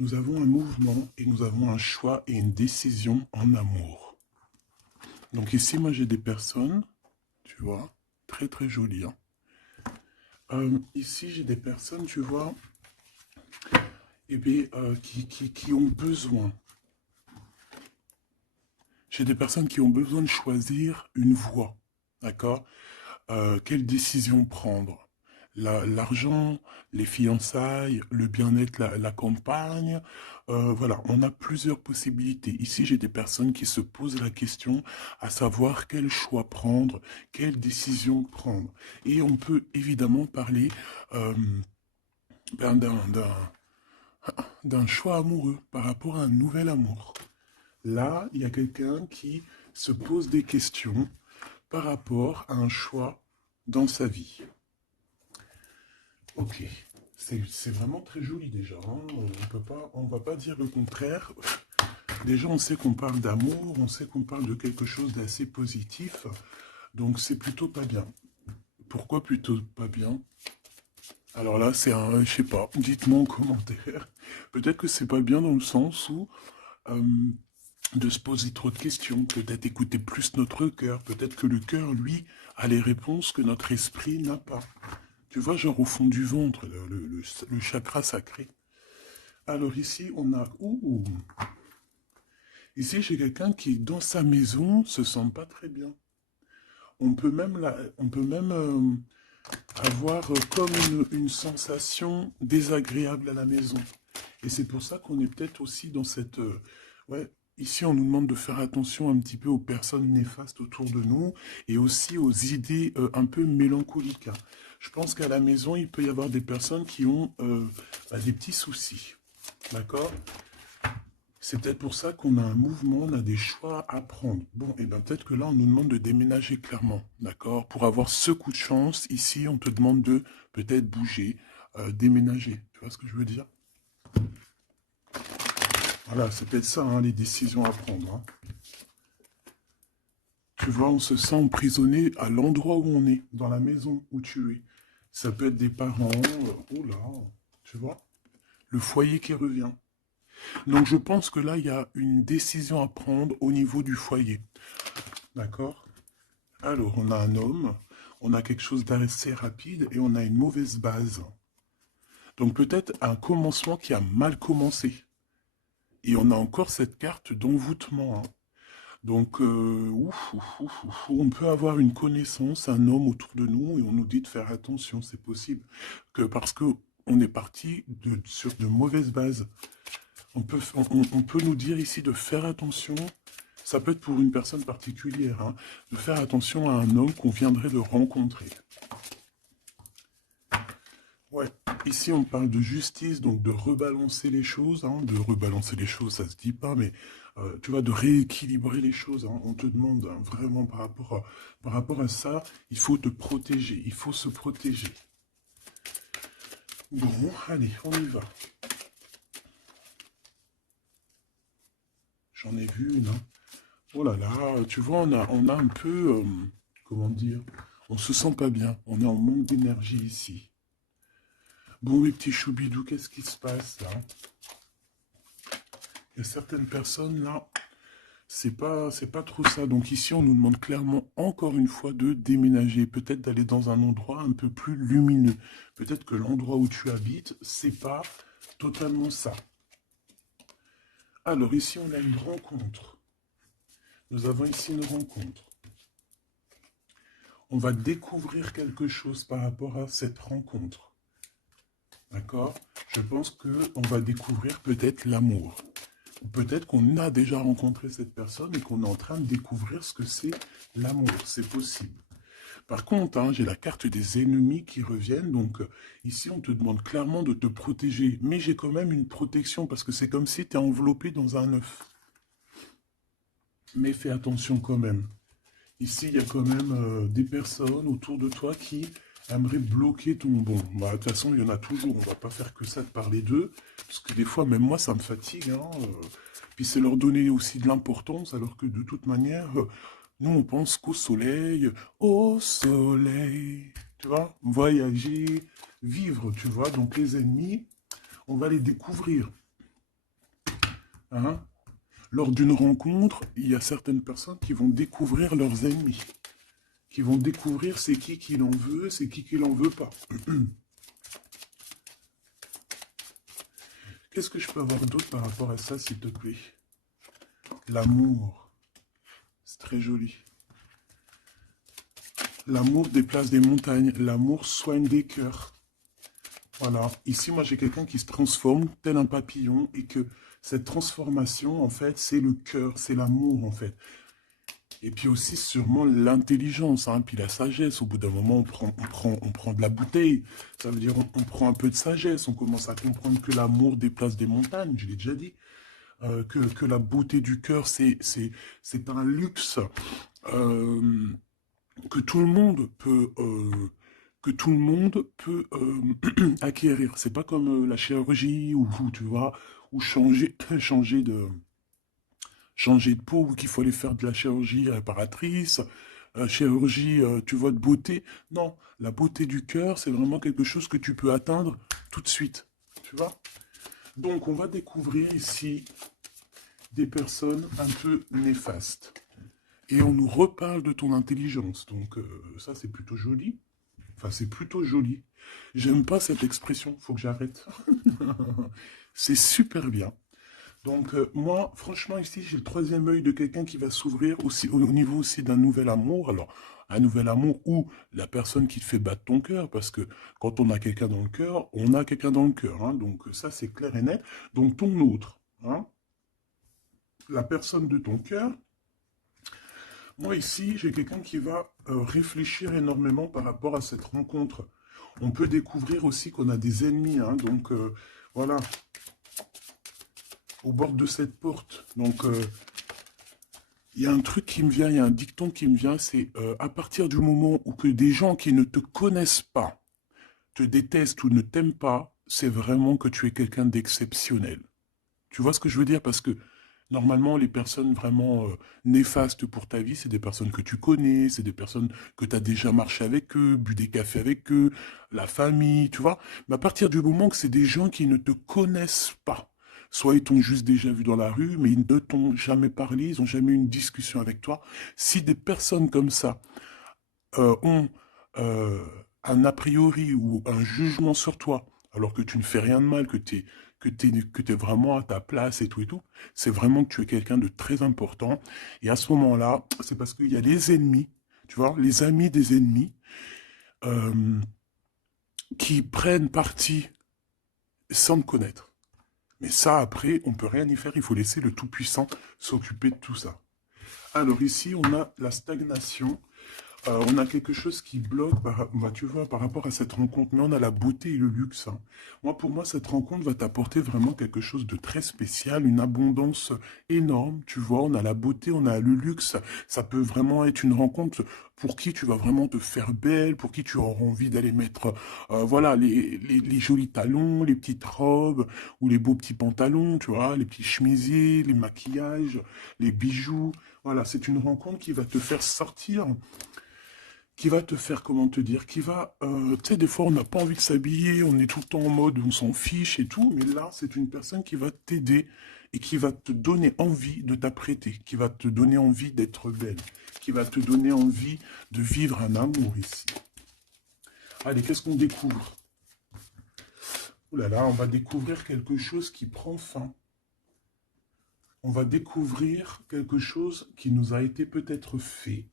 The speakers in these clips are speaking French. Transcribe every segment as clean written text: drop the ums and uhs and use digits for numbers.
Nous avons un mouvement et nous avons un choix et une décision en amour. Donc ici, moi, j'ai des personnes, tu vois, très très jolies, hein. Ici, j'ai des personnes, tu vois, eh bien, qui ont besoin. J'ai des personnes qui ont besoin de choisir une voie, d'accord? Quelle décision prendre? L'argent, les fiançailles, le bien-être, la campagne. Voilà, on a plusieurs possibilités. Ici, j'ai des personnes qui se posent la question à savoir quel choix prendre, quelle décision prendre. Et on peut évidemment parler euh, ben, d'un choix amoureux par rapport à un nouvel amour. Là, il y a quelqu'un qui se pose des questions par rapport à un choix dans sa vie. Ok, c'est vraiment très joli déjà, hein. On va pas dire le contraire. Déjà, on sait qu'on parle d'amour, on sait qu'on parle de quelque chose d'assez positif, donc c'est plutôt pas bien. Pourquoi plutôt pas bien? Alors là, c'est un, je sais pas, dites-moi en commentaire. Peut-être que c'est pas bien dans le sens où euh, de se poser trop de questions, peut-être écouter plus notre cœur, peut-être que le cœur, lui, a les réponses que notre esprit n'a pas. Tu vois, genre au fond du ventre, le chakra sacré. Alors ici, on a... Ouh, ici, j'ai quelqu'un qui, dans sa maison, se sent pas très bien. On peut même avoir comme une sensation désagréable à la maison. Et c'est pour ça qu'on est peut-être aussi dans cette... ouais, ici, on nous demande de faire attention un petit peu aux personnes néfastes autour de nous et aussi aux idées un peu mélancoliques, hein. Je pense qu'à la maison, il peut y avoir des personnes qui ont des petits soucis. D'accord? C'est peut-être pour ça qu'on a un mouvement, on a des choix à prendre. Bon, et bien peut-être que là, on nous demande de déménager clairement. D'accord? Pour avoir ce coup de chance, ici, on te demande de peut-être bouger, déménager. Tu vois ce que je veux dire? Voilà, c'est peut-être ça, hein, les décisions à prendre, hein. Tu vois, on se sent emprisonné à l'endroit où on est, dans la maison où tu es. Ça peut être des parents, oh là, tu vois, le foyer qui revient. Donc je pense que là, il y a une décision à prendre au niveau du foyer. D'accord? Alors, on a un homme, on a quelque chose d'assez rapide et on a une mauvaise base. Donc peut-être un commencement qui a mal commencé. Et on a encore cette carte d'envoûtement, hein. Donc, on peut avoir une connaissance, un homme autour de nous, et on nous dit de faire attention, c'est possible. Que parce que on est parti sur de mauvaises bases. On peut nous dire ici de faire attention, ça peut être pour une personne particulière, hein, de faire attention à un homme qu'on viendrait de rencontrer. Ouais, ici on parle de justice, donc de rebalancer les choses, hein, de rebalancer les choses, ça se dit pas, mais tu vois, de rééquilibrer les choses, hein. On te demande, hein, vraiment par rapport à ça, il faut te protéger, il faut se protéger. Bon, allez, on y va. J'en ai vu une, hein. Oh là là, tu vois, on a un peu, comment dire, on se sent pas bien, on est en manque d'énergie ici. Bon, mes petits choubidous, qu'est-ce qui se passe là? Il y a certaines personnes là, c'est pas trop ça. Donc ici, on nous demande clairement, encore une fois, de déménager. Peut-être d'aller dans un endroit un peu plus lumineux. Peut-être que l'endroit où tu habites, c'est pas totalement ça. Alors ici, on a une rencontre. Nous avons ici une rencontre. On va découvrir quelque chose par rapport à cette rencontre. D'accord? Je pense qu'on va découvrir peut-être l'amour. Peut-être qu'on a déjà rencontré cette personne et qu'on est en train de découvrir ce que c'est l'amour. C'est possible. Par contre, hein, j'ai la carte des ennemis qui reviennent. Donc ici, on te demande clairement de te protéger. Mais j'ai quand même une protection parce que c'est comme si tu es enveloppé dans un œuf. Mais fais attention quand même. Ici, il y a quand même des personnes autour de toi qui aimeraient bloquer ton... Bon, bah, de toute façon, il y en a toujours. On va pas faire que ça de parler d'eux. Parce que des fois, même moi, ça me fatigue, hein. Puis c'est leur donner aussi de l'importance, alors que de toute manière, nous, on pense qu'au soleil, au soleil. Tu vois, voyager, vivre, tu vois. Donc les ennemis, on va les découvrir. Hein? Lors d'une rencontre, il y a certaines personnes qui vont découvrir leurs ennemis, qui vont découvrir c'est qui l'en veut, c'est qui l'en veut pas. Qu'est-ce que je peux avoir d'autre par rapport à ça, s'il te plaît? L'amour. C'est très joli. L'amour déplace des montagnes. L'amour soigne des cœurs. Voilà. Ici, moi, j'ai quelqu'un qui se transforme tel un papillon et que cette transformation, en fait, c'est le cœur, c'est l'amour, en fait. Et puis aussi, sûrement, l'intelligence, hein, puis la sagesse. Au bout d'un moment, on prend de la bouteille. Ça veut dire on prend un peu de sagesse. On commence à comprendre que l'amour déplace des montagnes, je l'ai déjà dit. Que la beauté du cœur, c'est un luxe euh, que tout le monde peut, acquérir. C'est pas comme la chirurgie ou tu vois, ou changer de peau, ou qu'il faut aller faire de la chirurgie réparatrice, chirurgie, tu vois, de beauté. Non, la beauté du cœur, c'est vraiment quelque chose que tu peux atteindre tout de suite. Tu vois? Donc, on va découvrir ici des personnes un peu néfastes. Et on nous reparle de ton intelligence. Donc, ça, c'est plutôt joli. Enfin, c'est plutôt joli. J'aime pas cette expression, faut que j'arrête. C'est super bien. Donc, moi, franchement, ici, j'ai le troisième œil de quelqu'un qui va s'ouvrir aussi au niveau aussi d'un nouvel amour. Alors, un nouvel amour ou la personne qui te fait battre ton cœur, parce que quand on a quelqu'un dans le cœur, on a quelqu'un dans le cœur. Hein. Donc, ça, c'est clair et net. Donc, ton autre, hein, la personne de ton cœur. Moi, ici, j'ai quelqu'un qui va réfléchir énormément par rapport à cette rencontre. On peut découvrir aussi qu'on a des ennemis, hein, donc voilà, au bord de cette porte. Donc, il y a un truc qui me vient, il y a un dicton qui me vient, c'est à partir du moment où que des gens qui ne te connaissent pas te détestent ou ne t'aiment pas, c'est vraiment que tu es quelqu'un d'exceptionnel. Tu vois ce que je veux dire? Parce que normalement, les personnes vraiment néfastes pour ta vie, c'est des personnes que tu connais, c'est des personnes que tu as déjà marché avec eux, bu des cafés avec eux, la famille, tu vois. Mais à partir du moment que c'est des gens qui ne te connaissent pas, soit ils t'ont juste déjà vu dans la rue, mais ils ne t'ont jamais parlé, ils n'ont jamais eu une discussion avec toi. Si des personnes comme ça ont euh, un a priori ou un jugement sur toi, alors que tu ne fais rien de mal, que t'es vraiment à ta place et tout, c'est vraiment que tu es quelqu'un de très important. Et à ce moment-là, c'est parce qu'il y a les ennemis, tu vois, les amis des ennemis, euh, qui prennent parti sans te connaître. Mais ça, après, on peut rien y faire, il faut laisser le Tout-Puissant s'occuper de tout ça. Alors ici, on a la stagnation. On a quelque chose qui bloque, bah, tu vois, par rapport à cette rencontre, mais on a la beauté et le luxe. Hein. Moi, pour moi, cette rencontre va t'apporter vraiment quelque chose de très spécial, une abondance énorme, tu vois. On a la beauté, on a le luxe. Ça peut vraiment être une rencontre pour qui tu vas vraiment te faire belle, pour qui tu auras envie d'aller mettre, voilà, les jolis talons, les petites robes ou les beaux petits pantalons, tu vois, les petits chemisiers, les maquillages, les bijoux. Voilà, c'est une rencontre qui va te faire sortir, qui va te faire, comment te dire, qui va, tu sais, des fois on n'a pas envie de s'habiller, on est tout le temps en mode, on s'en fiche et tout, mais là, c'est une personne qui va t'aider et qui va te donner envie de t'apprêter, qui va te donner envie d'être belle, qui va te donner envie de vivre un amour ici. Allez, qu'est-ce qu'on découvre? Ouh là là, on va découvrir quelque chose qui prend fin. On va découvrir quelque chose qui nous a été peut-être fait.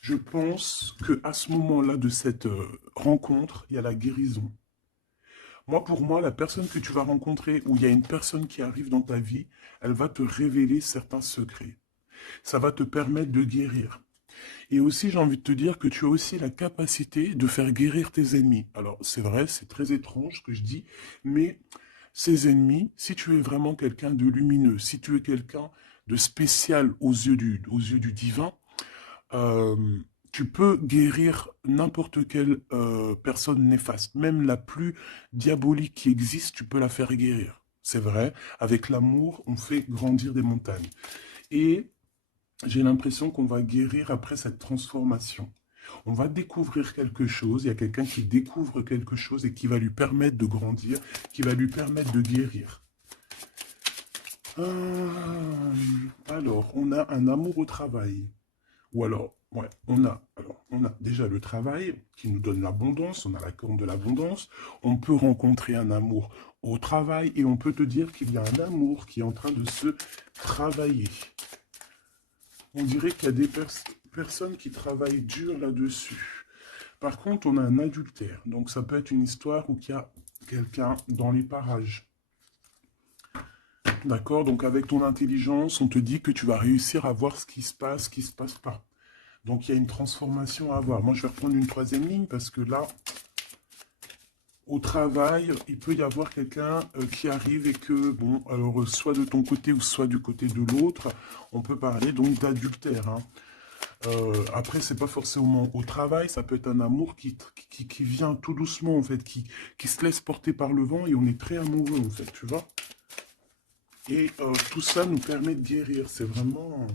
Je pense que à ce moment-là de cette rencontre, il y a la guérison. Moi, pour moi, la personne que tu vas rencontrer, ou il y a une personne qui arrive dans ta vie, elle va te révéler certains secrets. Ça va te permettre de guérir. Et aussi, j'ai envie de te dire que tu as aussi la capacité de faire guérir tes ennemis. Alors, c'est vrai, c'est très étrange ce que je dis, mais ces ennemis, si tu es vraiment quelqu'un de lumineux, si tu es quelqu'un de spécial aux yeux du divin, euh, tu peux guérir n'importe quelle personne néfaste. Même la plus diabolique qui existe, tu peux la faire guérir. C'est vrai, avec l'amour, on fait grandir des montagnes. Et j'ai l'impression qu'on va guérir après cette transformation. On va découvrir quelque chose, il y a quelqu'un qui découvre quelque chose et qui va lui permettre de grandir, qui va lui permettre de guérir. Alors, on a un amour au travail. Ou alors, ouais, on a déjà le travail qui nous donne l'abondance, on a la corne de l'abondance. On peut rencontrer un amour au travail et on peut te dire qu'il y a un amour qui est en train de se travailler. On dirait qu'il y a des personnes qui travaillent dur là-dessus. Par contre, on a un adultère. Donc, ça peut être une histoire où il y a quelqu'un dans les parages. D'accord? Donc, avec ton intelligence, on te dit que tu vas réussir à voir ce qui se passe pas. Donc, il y a une transformation à avoir. Moi, je vais reprendre une troisième ligne parce que là, au travail, il peut y avoir quelqu'un qui arrive et que, bon, alors, soit de ton côté ou soit du côté de l'autre, on peut parler donc d'adultère, hein. Après, c'est pas forcément au travail, ça peut être un amour qui vient tout doucement, en fait, qui se laisse porter par le vent et on est très amoureux, en fait, tu vois. Et tout ça nous permet de guérir, c'est vraiment...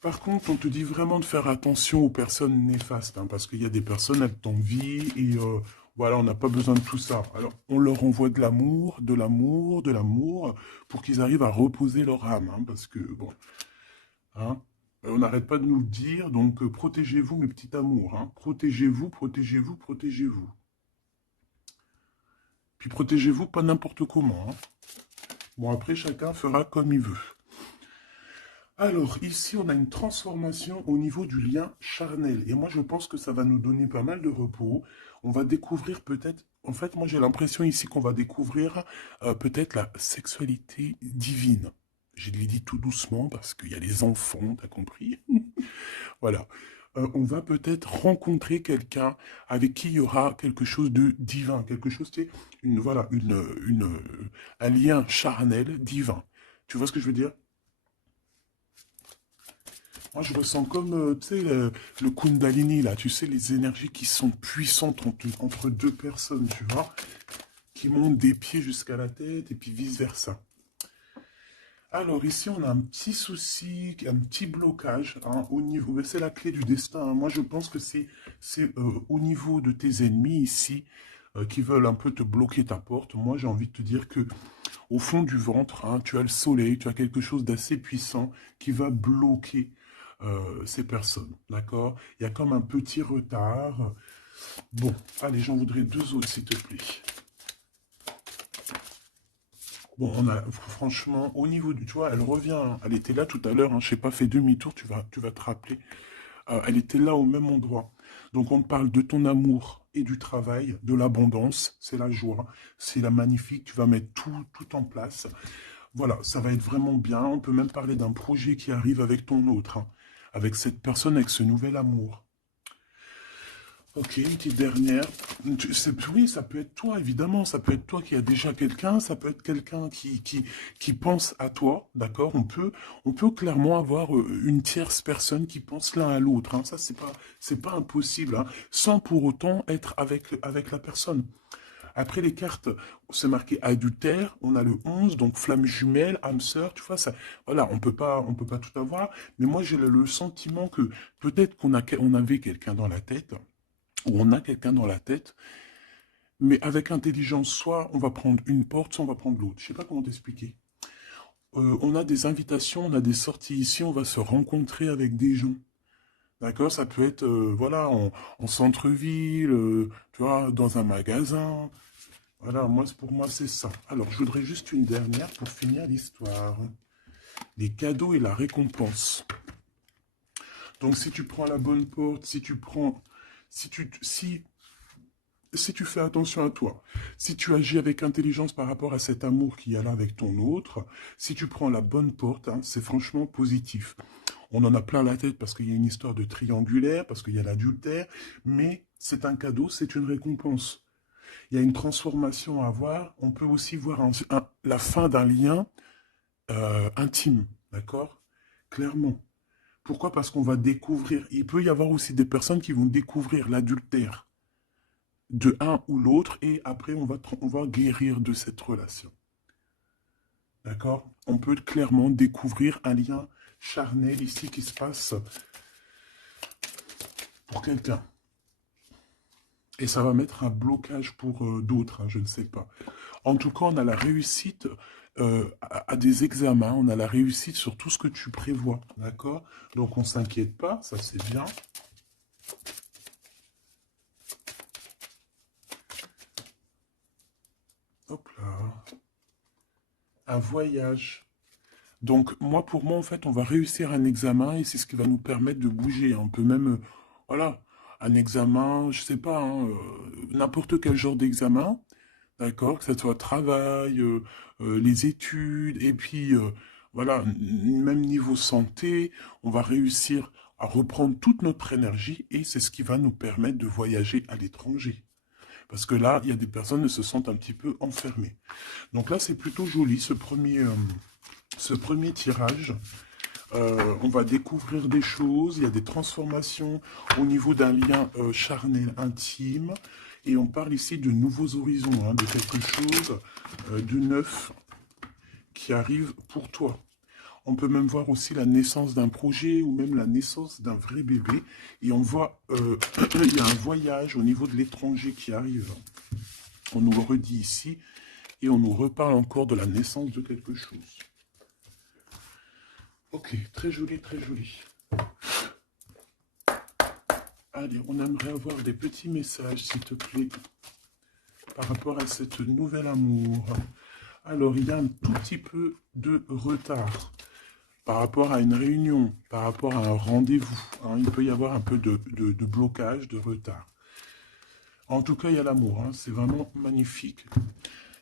Par contre, on te dit vraiment de faire attention aux personnes néfastes, hein, parce qu'il y a des personnes, elles t'envient et voilà, on n'a pas besoin de tout ça. Alors, on leur envoie de l'amour, de l'amour, de l'amour, pour qu'ils arrivent à reposer leur âme, hein, parce que, bon, hein, on n'arrête pas de nous le dire, donc protégez-vous, mes petits amours, hein, protégez-vous, protégez-vous, protégez-vous. Puis protégez-vous pas n'importe comment, hein. Bon, après, chacun fera comme il veut. Alors, ici, on a une transformation au niveau du lien charnel. Et moi, je pense que ça va nous donner pas mal de repos. On va découvrir peut-être... En fait, moi, j'ai l'impression ici qu'on va découvrir peut-être la sexualité divine. Je l'ai dit tout doucement parce qu'il y a les enfants, t'as compris? Voilà. On va peut-être rencontrer quelqu'un avec qui il y aura quelque chose de divin, quelque chose, tu sais, voilà, un lien charnel divin. Tu vois ce que je veux dire? Moi, je ressens comme, tu sais, le Kundalini, là, tu sais, les énergies qui sont puissantes entre deux personnes, tu vois, qui montent des pieds jusqu'à la tête et puis vice-versa. Alors, ici, on a un petit souci, un petit blocage, hein, au niveau, mais c'est la clé du destin, hein. Moi, je pense que c'est au niveau de tes ennemis ici, qui veulent un peu te bloquer ta porte. Moi, j'ai envie de te dire que au fond du ventre, hein, tu as le soleil, tu as quelque chose d'assez puissant qui va bloquer ces personnes, d'accord? Il y a comme un petit retard. Bon, allez, j'en voudrais deux autres, s'il te plaît. Bon, on a, franchement, au niveau du, tu vois, elle revient, hein. Elle était là tout à l'heure, hein, je sais pas, fais demi-tour, tu vas te rappeler. Elle était là au même endroit. Donc, on parle de ton amour et du travail, de l'abondance, c'est la joie, c'est la magnifique, tu vas mettre tout en place. Voilà, ça va être vraiment bien. On peut même parler d'un projet qui arrive avec ton autre, hein, avec cette personne, avec ce nouvel amour. Ok, une petite dernière. Oui, ça peut être toi, évidemment. Ça peut être toi qui as déjà quelqu'un. Ça peut être quelqu'un qui pense à toi. D'accord? On peut clairement avoir une tierce personne qui pense l'un à l'autre, hein. Ça, c'est pas impossible, hein, sans pour autant être avec la personne. Après les cartes, c'est marqué adultère, on a le 11, donc flamme jumelle, âme sœur, tu vois, ça, voilà, on peut pas tout avoir, mais moi j'ai le sentiment que peut-être on avait quelqu'un dans la tête, ou on a quelqu'un dans la tête, mais avec intelligence, soit on va prendre une porte, soit on va prendre l'autre. Je sais pas comment t'expliquer. On a des invitations, on a des sorties ici, on va se rencontrer avec des gens. D'accord? Ça peut être, voilà, en centre-ville, tu vois, dans un magasin. Voilà, pour moi, c'est ça. Alors, je voudrais juste une dernière pour finir l'histoire. Les cadeaux et la récompense. Donc, si tu prends la bonne porte, si si tu fais attention à toi, si tu agis avec intelligence par rapport à cet amour qu'il y a là avec ton autre, si tu prends la bonne porte, hein, c'est franchement positif. On en a plein la tête parce qu'il y a une histoire de triangulaire, parce qu'il y a l'adultère, mais c'est un cadeau, c'est une récompense. Il y a une transformation à avoir. On peut aussi voir la fin d'un lien intime, d'accord? Clairement. Pourquoi? Parce qu'on va découvrir. Il peut y avoir aussi des personnes qui vont découvrir l'adultère de un ou l'autre et après on va guérir de cette relation. D'accord? On peut clairement découvrir un lien charnel ici qui se passe pour quelqu'un. Et ça va mettre un blocage pour d'autres, hein, je ne sais pas. En tout cas, on a la réussite à des examens, on a la réussite sur tout ce que tu prévois, d'accord? Donc on ne s'inquiète pas, ça c'est bien. Hop là. Un voyage. Donc moi, pour moi, en fait, on va réussir un examen et c'est ce qui va nous permettre de bouger. On peut même, voilà, un examen, je sais pas, hein, n'importe quel genre d'examen. D'accord, que ce soit travail, les études, et puis voilà, même niveau santé, on va réussir à reprendre toute notre énergie et c'est ce qui va nous permettre de voyager à l'étranger. Parce que là, il y a des personnes qui se sentent un petit peu enfermées. Donc là, c'est plutôt joli ce premier tirage. On va découvrir des choses, il y a des transformations au niveau d'un lien charnel intime. Et on parle ici de nouveaux horizons, hein, de quelque chose de neuf qui arrive pour toi. On peut même voir aussi la naissance d'un projet ou même la naissance d'un vrai bébé. Et on voit, il y a un voyage au niveau de l'étranger qui arrive. On nous le redit ici et on nous reparle encore de la naissance de quelque chose. Ok, très joli, très joli. Allez, on aimerait avoir des petits messages, s'il te plaît, par rapport à cette nouvelle amour. Alors, il y a un tout petit peu de retard par rapport à une réunion, par rapport à un rendez-vous. Hein, il peut y avoir un peu de blocage, de retard. En tout cas, il y a l'amour. Hein, c'est vraiment magnifique.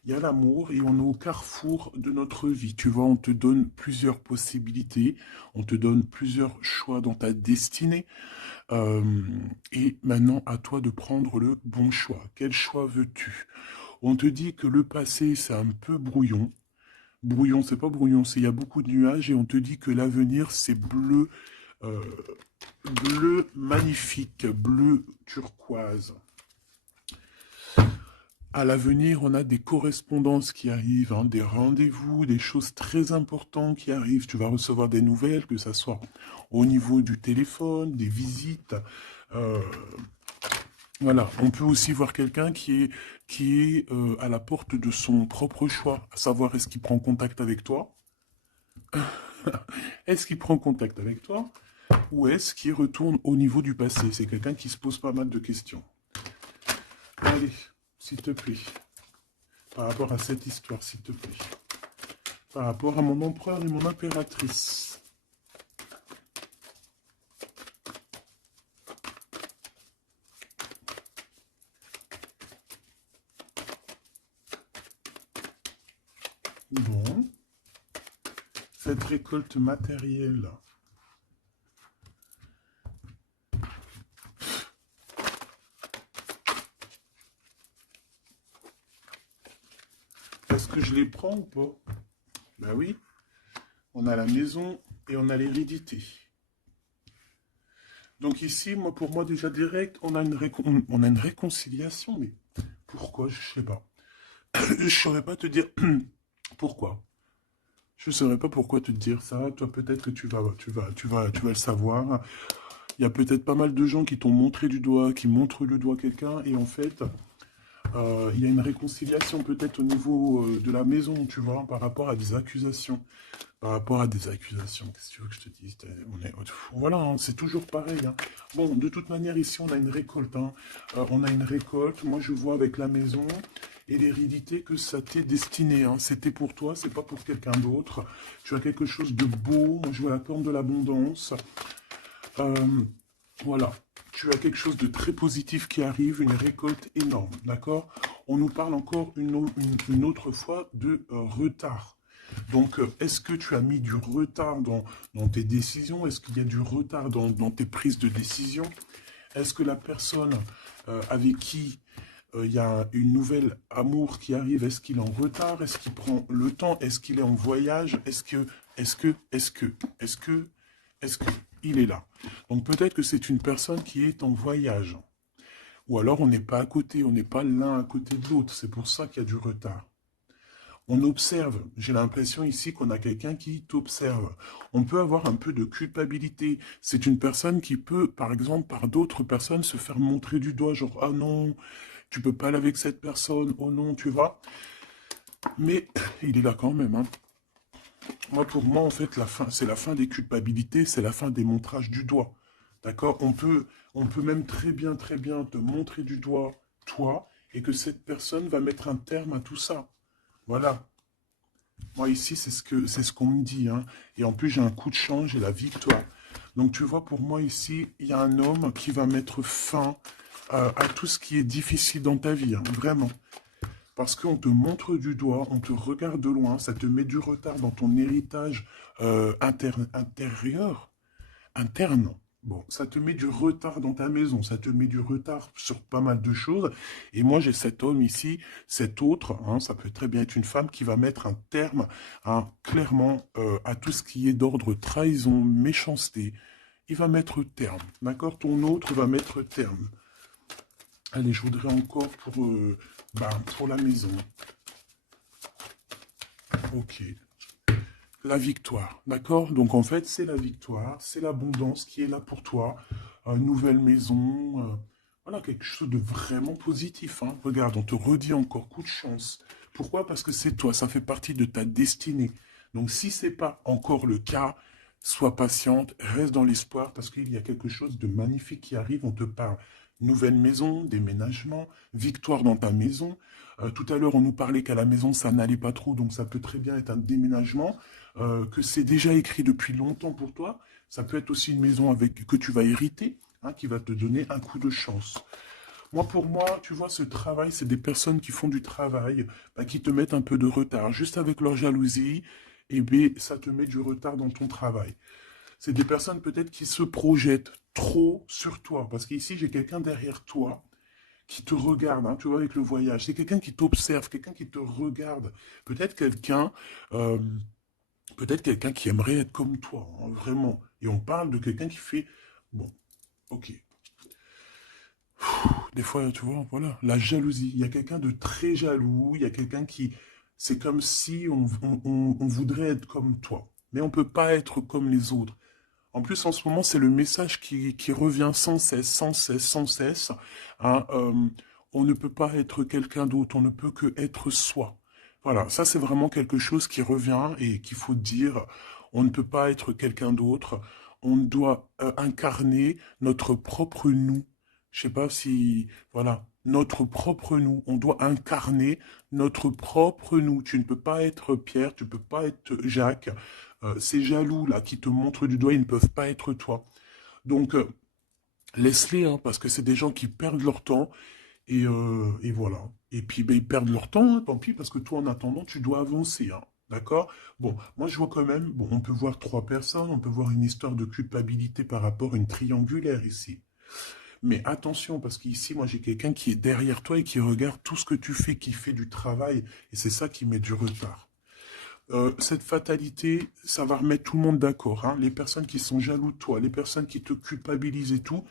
Il y a l'amour et on est au carrefour de notre vie. Tu vois, on te donne plusieurs possibilités, on te donne plusieurs choix dans ta destinée. Et maintenant, à toi de prendre le bon choix. Quel choix veux-tu? On te dit que le passé, c'est un peu brouillon. Brouillon, c'est pas brouillon, c'est il y a beaucoup de nuages et on te dit que l'avenir, c'est bleu, euh, bleu magnifique, bleu turquoise. À l'avenir, on a des correspondances qui arrivent, hein, des rendez-vous, des choses très importantes qui arrivent. Tu vas recevoir des nouvelles, que ce soit au niveau du téléphone, des visites. euh, voilà, on peut aussi voir quelqu'un qui est à la porte de son propre choix, à savoir est-ce qu'il prend contact avec toi, est-ce qu'il prend contact avec toi, ou est-ce qu'il retourne au niveau du passé. C'est quelqu'un qui se pose pas mal de questions. Allez, s'il te plaît, par rapport à cette histoire, s'il te plaît. Par rapport à mon empereur et mon impératrice. Bon. Cette récolte matérielle. Est-ce que je les prends ou pas? Ben oui. On a la maison et on a l'hérédité. Donc ici, moi, pour moi, déjà direct, on a une réconciliation, mais pourquoi? Je sais pas. Je ne saurais pas te dire pourquoi. Je ne saurais pas pourquoi te dire ça. Toi, peut-être que tu vas le savoir. Il y a peut-être pas mal de gens qui t'ont montré du doigt, qui montrent le doigt à quelqu'un, et en fait, il y a une réconciliation peut-être au niveau de la maison, tu vois, par rapport à des accusations. Par rapport à des accusations, qu'est-ce que tu veux que je te dise? Voilà, hein, c'est toujours pareil. Hein. Bon, de toute manière, ici, on a une récolte. Hein. On a une récolte. Moi, je vois avec la maison et l'hérédité que ça t'est destiné. Hein. C'était pour toi, c'est pas pour quelqu'un d'autre. Tu as quelque chose de beau. Moi, je vois la corne de l'abondance. Euh, voilà. Tu as quelque chose de très positif qui arrive, une récolte énorme, d'accord? On nous parle encore une autre fois de retard. Donc, est-ce que tu as mis du retard dans tes décisions? Est-ce qu'il y a du retard dans tes prises de décision? Est-ce que la personne avec qui il y a une nouvelle amour qui arrive, est-ce qu'il est en retard? Est-ce qu'il prend le temps? Est-ce qu'il est en voyage? Est-ce que il est là? Donc peut-être que c'est une personne qui est en voyage. Ou alors on n'est pas à côté, on n'est pas l'un à côté de l'autre. C'est pour ça qu'il y a du retard. On observe. J'ai l'impression ici qu'on a quelqu'un qui t'observe. On peut avoir un peu de culpabilité. C'est une personne qui peut, par exemple, par d'autres personnes, se faire montrer du doigt, genre, ah non, tu peux pas aller avec cette personne, oh non, tu vois. Mais il est là quand même, hein. Moi, pour moi, en fait, la fin, c'est la fin des culpabilités, c'est la fin des montrages du doigt. D'accord? On peut même très bien te montrer du doigt, toi, et que cette personne va mettre un terme à tout ça. Voilà. Moi, ici, c'est ce qu'on me dit, hein. Et en plus, j'ai un coup de chance, j'ai la victoire. Donc, tu vois, pour moi, ici, il y a un homme qui va mettre fin à tout ce qui est difficile dans ta vie, hein, vraiment. Parce qu'on te montre du doigt, on te regarde de loin, ça te met du retard dans ton héritage intérieur, interne. Bon, ça te met du retard dans ta maison, ça te met du retard sur pas mal de choses. Et moi, j'ai cet homme ici, cet autre, hein, ça peut très bien être une femme qui va mettre un terme, hein, clairement, à tout ce qui est d'ordre trahison, méchanceté. Il va mettre terme, d'accord? Ton autre va mettre terme. Allez, je voudrais encore pour la maison. Ok. La victoire, d'accord? Donc en fait, c'est la victoire, c'est l'abondance qui est là pour toi. Nouvelle maison, voilà, quelque chose de vraiment positif, hein. Regarde, on te redit encore coup de chance. Pourquoi? Parce que c'est toi, ça fait partie de ta destinée. Donc si c'est pas encore le cas, sois patiente, reste dans l'espoir parce qu'il y a quelque chose de magnifique qui arrive. On te parle nouvelle maison, déménagement, victoire dans ta maison. Tout à l'heure, on nous parlait qu'à la maison, ça n'allait pas trop, donc ça peut très bien être un déménagement, que c'est déjà écrit depuis longtemps pour toi. Ça peut être aussi une maison que tu vas hériter, hein, qui va te donner un coup de chance. Moi, pour moi, tu vois, ce travail, c'est des personnes qui font du travail, bah, qui te mettent un peu de retard. Juste avec leur jalousie, et bien, ça te met du retard dans ton travail. C'est des personnes peut-être qui se projettent trop sur toi. Parce qu'ici, j'ai quelqu'un derrière toi qui te regarde, hein, tu vois, avec le voyage. C'est quelqu'un qui t'observe, quelqu'un qui te regarde. Peut-être quelqu'un euh, peut-être quelqu'un qui aimerait être comme toi, hein, vraiment. Et on parle de quelqu'un qui fait... Bon, ok. Des fois, tu vois, voilà, la jalousie. Il y a quelqu'un de très jaloux, il y a quelqu'un qui... C'est comme si on voudrait être comme toi. Mais on ne peut pas être comme les autres. En plus, en ce moment, c'est le message qui revient sans cesse, sans cesse, sans cesse, hein, on ne peut pas être quelqu'un d'autre, on ne peut que être soi. Voilà, ça c'est vraiment quelque chose qui revient et qu'il faut dire. On ne peut pas être quelqu'un d'autre. On doit incarner notre propre nous. Je sais pas si, voilà, notre propre nous. On doit incarner notre propre nous. Tu ne peux pas être Pierre, tu ne peux pas être Jacques. Ces jaloux là qui te montrent du doigt, ils ne peuvent pas être toi. Donc laisse-les, hein, parce que c'est des gens qui perdent leur temps et voilà. Et puis ben, ils perdent leur temps, hein, tant pis, parce que toi en attendant, tu dois avancer, hein. D'accord? Bon, moi je vois quand même, bon, on peut voir trois personnes, on peut voir une histoire de culpabilité par rapport à une triangulaire ici. Mais attention, parce qu'ici, moi j'ai quelqu'un qui est derrière toi et qui regarde tout ce que tu fais, qui fait du travail, et c'est ça qui met du retard. Cette fatalité, ça va remettre tout le monde d'accord, hein. Les personnes qui sont jaloux de toi, les personnes qui te culpabilisent et tout,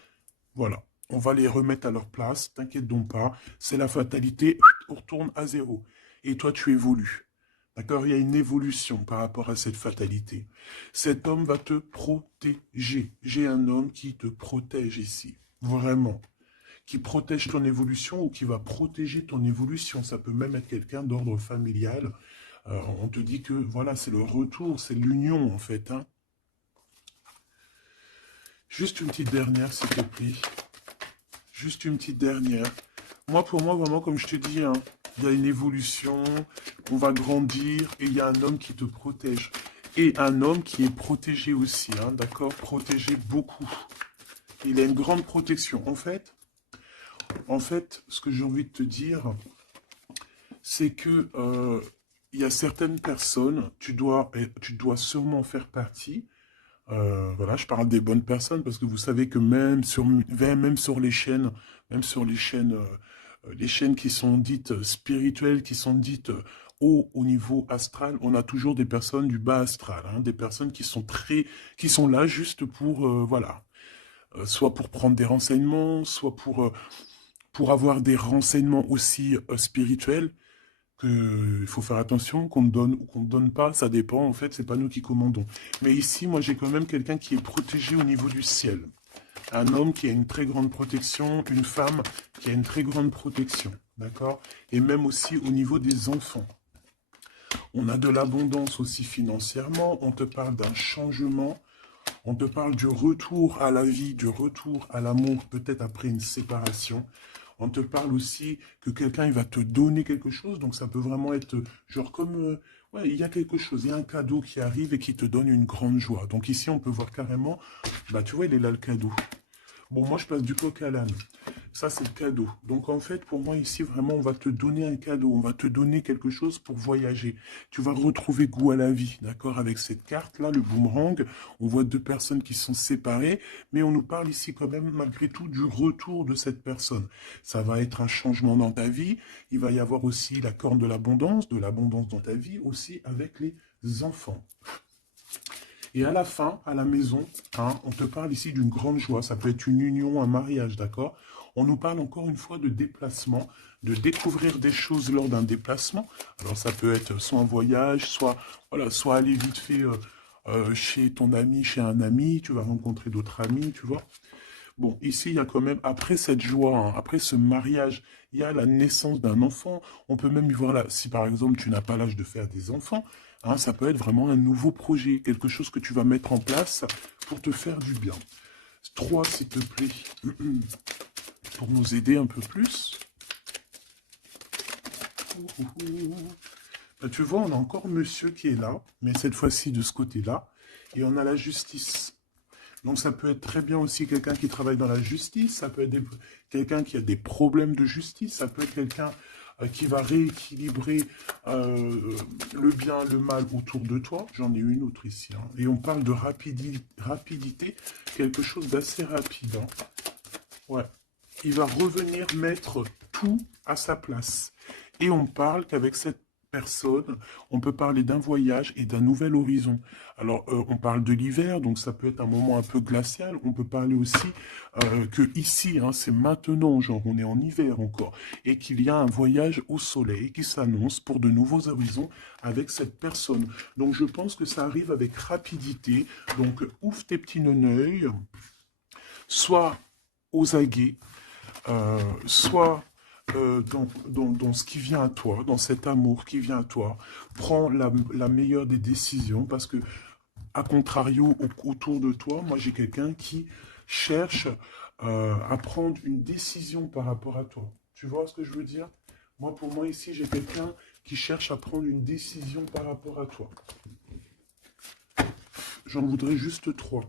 voilà. On va les remettre à leur place, t'inquiète donc pas. C'est la fatalité, on retourne à zéro. Et toi, tu évolues. D'accord? Il y a une évolution par rapport à cette fatalité. Cet homme va te protéger. J'ai un homme qui te protège ici. Vraiment. Qui protège ton évolution ou qui va protéger ton évolution. Ça peut même être quelqu'un d'ordre familial. On te dit que voilà, c'est le retour, c'est l'union en fait, hein. Juste une petite dernière, s'il te plaît. Juste une petite dernière. Moi, pour moi, vraiment, comme je te dis, hein, il y a une évolution, on va grandir et il y a un homme qui te protège. Et un homme qui est protégé aussi, hein, d'accord? Protégé beaucoup. Il a une grande protection. En fait, ce que j'ai envie de te dire, c'est que il y a certaines personnes, tu dois sûrement faire partie. Voilà, je parle des bonnes personnes parce que vous savez que même sur les chaînes qui sont dites spirituelles, qui sont dites haut au niveau astral, on a toujours des personnes du bas astral, hein, des personnes qui sont là juste pour, voilà, soit pour prendre des renseignements, soit pour avoir des renseignements aussi spirituels. que il faut faire attention, qu'on te donne ou qu'on ne donne pas, ça dépend, en fait, c'est pas nous qui commandons. Mais ici, moi, j'ai quand même quelqu'un qui est protégé au niveau du ciel. Un homme qui a une très grande protection, une femme qui a une très grande protection, d'accord? Et même aussi au niveau des enfants. On a de l'abondance aussi financièrement, on te parle d'un changement, on te parle du retour à la vie, du retour à l'amour, peut-être après une séparation. On te parle aussi que quelqu'un il va te donner quelque chose, donc ça peut vraiment être genre comme, ouais, il y a quelque chose, il y a un cadeau qui arrive et qui te donne une grande joie. Donc ici, on peut voir carrément, bah tu vois, il est là le cadeau. Bon, moi, je passe du coq à l'âne. Ça, c'est le cadeau. Donc, en fait, pour moi, ici, vraiment, on va te donner un cadeau. On va te donner quelque chose pour voyager. Tu vas retrouver goût à la vie, d'accord? Avec cette carte-là, le boomerang, on voit deux personnes qui sont séparées, mais on nous parle ici quand même, malgré tout, du retour de cette personne. Ça va être un changement dans ta vie. Il va y avoir aussi la corne de l'abondance dans ta vie, aussi avec les enfants. Et à la fin, à la maison, hein, on te parle ici d'une grande joie. Ça peut être une union, un mariage, d'accord? On nous parle encore une fois de déplacement, de découvrir des choses lors d'un déplacement. Alors ça peut être soit un voyage, soit, voilà, soit aller vite fait chez ton ami, chez un ami, tu vas rencontrer d'autres amis, tu vois. Bon, ici, il y a quand même, après cette joie, hein, après ce mariage, il y a la naissance d'un enfant. On peut même y voir là, si par exemple tu n'as pas l'âge de faire des enfants, hein, ça peut être vraiment un nouveau projet, quelque chose que tu vas mettre en place pour te faire du bien. 3, s'il te plaît, pour nous aider un peu plus. Ben, tu vois, on a encore monsieur qui est là, mais cette fois-ci de ce côté-là, et on a la justice. Donc ça peut être très bien aussi quelqu'un qui travaille dans la justice, ça peut être quelqu'un qui a des problèmes de justice, ça peut être quelqu'un qui va rééquilibrer le bien, le mal autour de toi. J'en ai une autre ici. Hein. Et on parle de rapidité, quelque chose d'assez rapide. Hein. Ouais. Il va revenir mettre tout à sa place. Et on parle qu'avec cette personne, on peut parler d'un voyage et d'un nouvel horizon. Alors, on parle de l'hiver, donc ça peut être un moment un peu glacial. On peut parler aussi que ici, hein, c'est maintenant, genre on est en hiver encore, et qu'il y a un voyage au soleil qui s'annonce pour de nouveaux horizons avec cette personne. Donc, je pense que ça arrive avec rapidité. Donc, ouvre tes petits neneuils, soit aux aguets, soit dans ce qui vient à toi, dans cet amour qui vient à toi, prends la meilleure des décisions parce que, à contrario, autour de toi, moi j'ai quelqu'un qui cherche à prendre une décision par rapport à toi. Tu vois ce que je veux dire? Moi, pour moi, ici, j'ai quelqu'un qui cherche à prendre une décision par rapport à toi. J'en voudrais juste 3.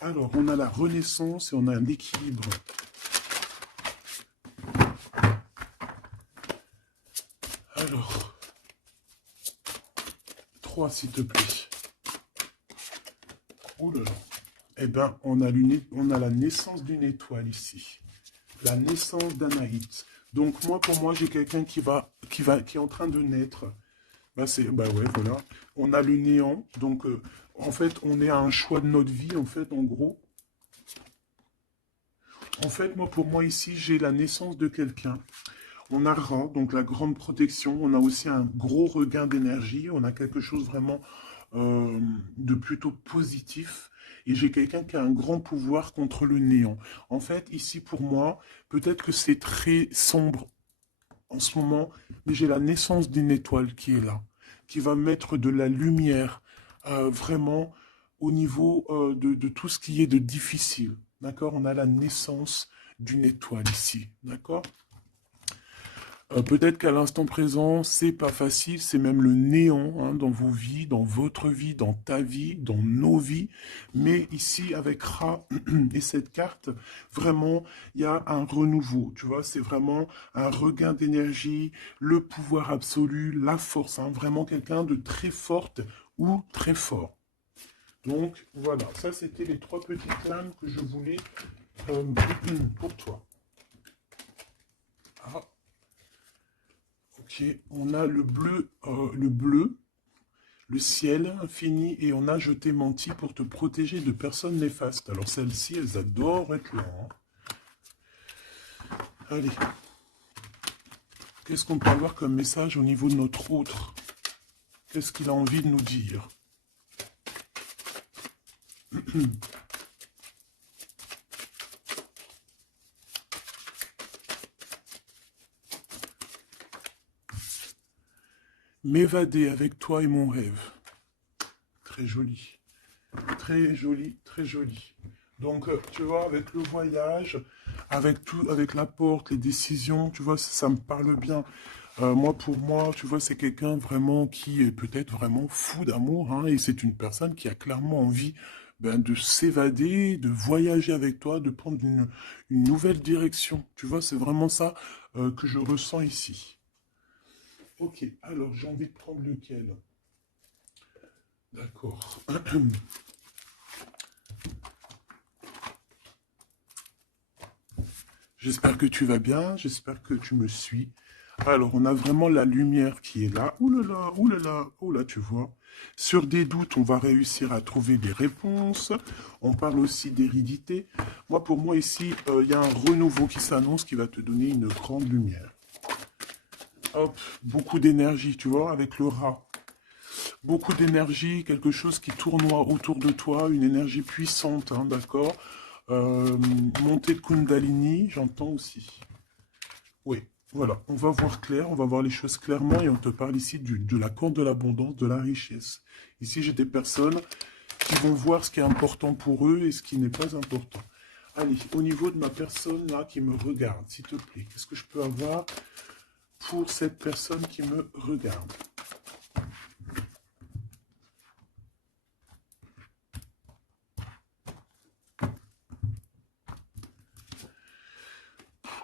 Alors, on a la renaissance et on a l'équilibre. Alors, 3 s'il te plaît. Oh là là. Eh bien, on a la naissance d'une étoile ici. La naissance d'Anaït. Donc, pour moi, j'ai quelqu'un qui est en train de naître. Bah ouais, voilà. On a le néant. Donc, en fait, on est à un choix de notre vie, en fait, en gros. En fait, pour moi, ici, j'ai la naissance de quelqu'un. On a Ra, donc la grande protection. On a aussi un gros regain d'énergie. On a quelque chose vraiment de plutôt positif. Et j'ai quelqu'un qui a un grand pouvoir contre le néant. En fait, ici, pour moi, peut-être que c'est très sombre en ce moment, mais j'ai la naissance d'une étoile qui est là, qui va mettre de la lumière vraiment au niveau de tout ce qui est de difficile. D'accord? On a la naissance d'une étoile ici. D'accord? Peut-être qu'à l'instant présent, c'est pas facile, c'est même le néant hein, dans vos vies, dans votre vie, dans ta vie, dans nos vies. Mais ici, avec Ra et cette carte, vraiment, il y a un renouveau. Tu vois, c'est vraiment un regain d'énergie, le pouvoir absolu, la force. Hein, vraiment quelqu'un de très forte ou très fort. Donc, voilà, ça c'était les 3 petites lames que je voulais pour toi. Ah. Ok, on a le bleu, le ciel infini, et on a je t'ai menti pour te protéger de personnes néfastes. Alors celles-ci, elles adorent être là. Hein. Allez. Qu'est-ce qu'on peut avoir comme message au niveau de notre autre? Qu'est-ce qu'il a envie de nous dire? M'évader avec toi est mon rêve. Très joli. Très joli, très joli. Donc, tu vois, avec le voyage, avec tout, avec la porte, les décisions, tu vois, ça me parle bien. Moi, pour moi, tu vois, c'est quelqu'un vraiment qui est peut-être vraiment fou d'amour, hein, et c'est une personne qui a clairement envie ben, de s'évader, de voyager avec toi, de prendre une nouvelle direction. Tu vois, c'est vraiment ça que je ressens ici. Ok, alors j'ai envie de prendre lequel? D'accord. J'espère que tu vas bien, j'espère que tu me suis. Alors, on a vraiment la lumière qui est là. Ouh là là, ouh là là, ouh là, tu vois. Sur des doutes, on va réussir à trouver des réponses. On parle aussi d'hérédité. Moi, pour moi, ici, il y a un renouveau qui s'annonce qui va te donner une grande lumière. Hop, beaucoup d'énergie, tu vois, avec le rat. Beaucoup d'énergie, quelque chose qui tournoie autour de toi, une énergie puissante, hein, d'accord. Montée de Kundalini, j'entends aussi. Oui, voilà, on va voir clair, on va voir les choses clairement et on te parle ici de la corde de l'abondance, de la richesse. Ici, j'ai des personnes qui vont voir ce qui est important pour eux et ce qui n'est pas important. Allez, au niveau de ma personne là qui me regarde, s'il te plaît, qu'est-ce que je peux avoir pour cette personne qui me regarde?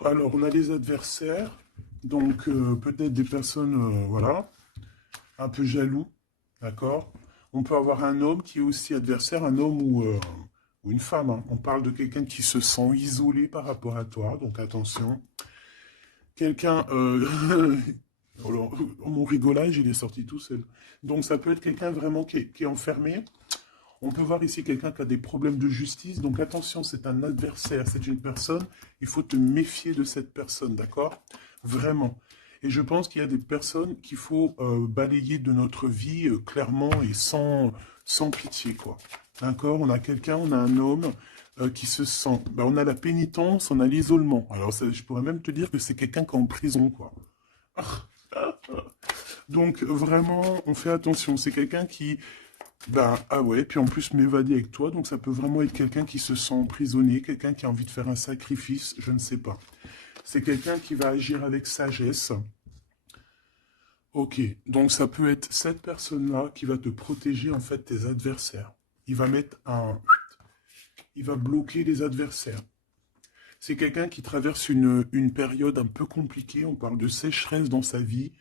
Alors, on a des adversaires, donc peut-être des personnes, voilà, un peu jaloux, d'accord? On peut avoir un homme qui est aussi adversaire, un homme ou une femme, hein. On parle de quelqu'un qui se sent isolé par rapport à toi, donc attention. Quelqu'un, alors, mon rigolage, il est sorti tout seul. Donc ça peut être quelqu'un vraiment qui est enfermé. On peut voir ici quelqu'un qui a des problèmes de justice. Donc attention, c'est un adversaire, c'est une personne. Il faut te méfier de cette personne, d'accord? Vraiment. Et je pense qu'il y a des personnes qu'il faut balayer de notre vie clairement et sans pitié, quoi. D'accord? On a quelqu'un, on a un homme qui se sent... Ben, on a la pénitence, on a l'isolement. Alors je pourrais même te dire que c'est quelqu'un qui est en prison, quoi. Donc vraiment, on fait attention. C'est quelqu'un qui bah, ah ouais, puis en plus m'évader avec toi, donc ça peut vraiment être quelqu'un qui se sent emprisonné, quelqu'un qui a envie de faire un sacrifice, je ne sais pas. C'est quelqu'un qui va agir avec sagesse. Ok, donc ça peut être cette personne-là qui va te protéger en fait tes adversaires. Il va mettre un... Il va bloquer les adversaires. C'est quelqu'un qui traverse une période un peu compliquée, on parle de sécheresse dans sa vie.